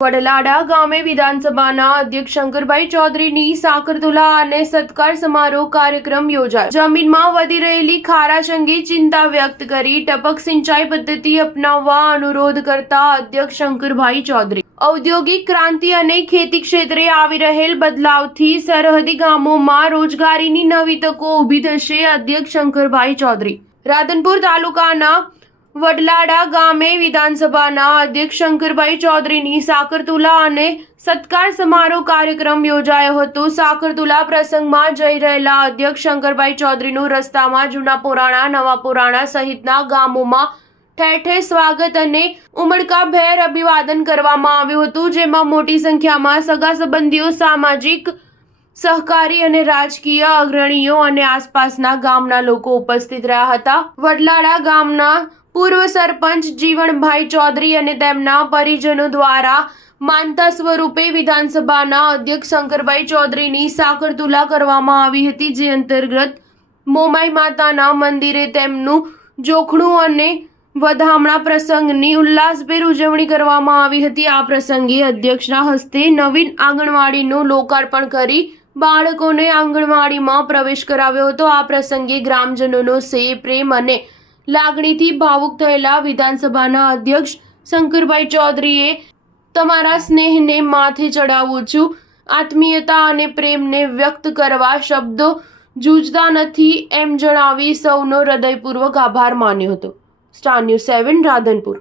વડલાડા ગામે વિધાનસભાના અધ્યક્ષ શંકરભાઈ ચૌધરીની સાકરતુલા અને સત્કાર સમારોહ કાર્યક્રમ યોજાયો। જમીનમાં વધી રહેલી ખારાશ અંગે ચિંતા વ્યક્ત કરી ટપક સિંચાઈ પદ્ધતિ અપનાવવા અનુરોધ કરતા અધ્યક્ષ શંકરભાઈ ચૌધરી ઔદ્યોગિક ક્રાંતિ અને ખેતી ક્ષેત્રે આવી રહેલ બદલાવથી સરહદી ગામોમાં રોજગારીની નવી તકો ઊભી થશે। અધ્યક્ષ શંકરભાઈ ચૌધરી રાધનપુર તાલુકાના વડલાડા ગામે વિધાનસભાના અધ્યક્ષ શંકરભાઈ ચૌધરીની સાકરતુલા અને સત્કાર સમારોહ કાર્યક્રમ યોજાયો હતો। સાકરતુલા પ્રસંગમાં જઈ રહેલા અધ્યક્ષ શંકરભાઈ ચૌધરીનું રસ્તામાં જૂના પુરાણા નવા પુરાણા સહિતના ગામોમાં ઠેર ઠેર સ્વાગત અને ઉમળકાભેર અભિવાદન કરવામાં આવ્યું હતું, જેમાં મોટી સંખ્યામાં સગા સંબંધીઓ, સામાજિક સહકારી અને રાજકીય અગ્રણીઓ અને આસપાસના ગામના લોકો ઉપસ્થિત રહ્યા હતા। વડલાડા ગામના પૂર્વ સરપંચ જીવણભાઈ ચૌધરી અને તેમના પરિજનો દ્વારા માનતા સ્વરૂપે વિધાનસભાના અધ્યક્ષ શંકરભાઈ ચૌધરીની સાકરતુલા કરવામાં આવી હતી, જે અંતર્ગત મોમાઈ માતાના મંદિરે તેમનું જોખણું અને વધામણા પ્રસંગની ઉલ્લાસભેર ઉજવણી કરવામાં આવી હતી। આ પ્રસંગે અધ્યક્ષના હસ્તે નવીન આંગણવાડીનું લોકાર્પણ કરી બાળકોને આંગણવાડીમાં પ્રવેશ કરાવ્યો હતો। આ પ્રસંગે ગ્રામજનોનો સ્નેહ, પ્રેમ અને લાગણીથી ભાવુક થયેલા વિધાનસભાના અધ્યક્ષ શંકરભાઈ ચૌધરીએ તમારા સ્નેહને માથે ચડાવું છું, આત્મીયતા અને પ્રેમને વ્યક્ત કરવા શબ્દો જૂજતા નથી એમ જણાવી સૌનો હૃદયપૂર્વક આભાર માન્યો હતો। Star news 7 Radhanpur.